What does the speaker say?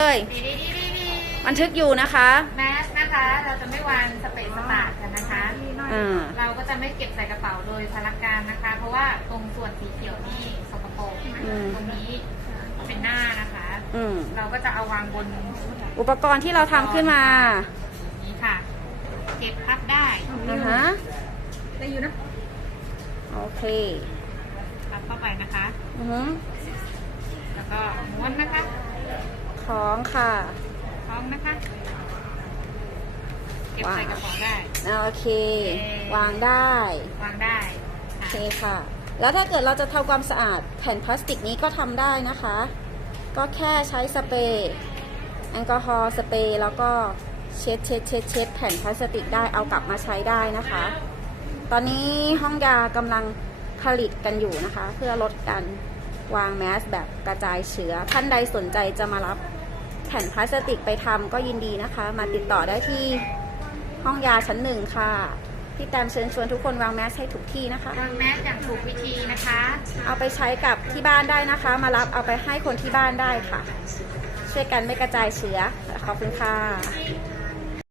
เลยดีดีดีดีดีบันทึกอยู่นะคะแมสนะคะเราจะไม่วางสเปซสปาดกันนะคะอ่าเราก็จะไม่เก็บใส่กระเป๋าโดยพลักการนะคะ เพราะว่าตรงส่วนสีเขียวนี่สกปรกตรงนี้เป็นหน้านะคะอืมเราก็จะเอาวางบน อุปกรณ์ที่เราทำขึ้นมา นี้ค่ะ เก็บพับได้อ่าฮะได้อยู่นะโอเคพับเข้าไปนะคะอือฮึแล้วก็ม้วนนะคะ ของค่ะพร้อมนะคะ เก็บใส่กระเป๋าได้ โอเคเย้วางได้ วางได้ โอค่ะเคค่ะ แล้วถ้าเกิดเราจะทำความสะอาดแผ่นพลาสติกนี้ก็ทำได้นะคะ ก็แค่ใช้สเปรย์แอลกอฮอล์สเปรย์แล้วก็เช็ดเช็ดเช็ดเช็ดแผ่นพลาสติกได้เอากลับมาใช้ได้นะคะ ตอนนี้ห้องยากำลังผลิตกันอยู่นะคะ เพื่อลดการวางแมสแบบกระจายเชื้อ ท่านใดสนใจจะมารับ แผ่นพลาสติกไปทำก็ยินดีนะคะ มาติดต่อได้ที่ห้องยาชั้นหนึ่งค่ะ พี่แตมเชิญชวนทุกคนวางแมสให้ถูกที่นะคะ วางแมสอย่างถูกวิธีนะคะ เอาไปใช้กับที่บ้านได้นะคะ มารับเอาไปให้คนที่บ้านได้ค่ะ ช่วยกันไม่กระจายเชื้อขอบคุณค่ะ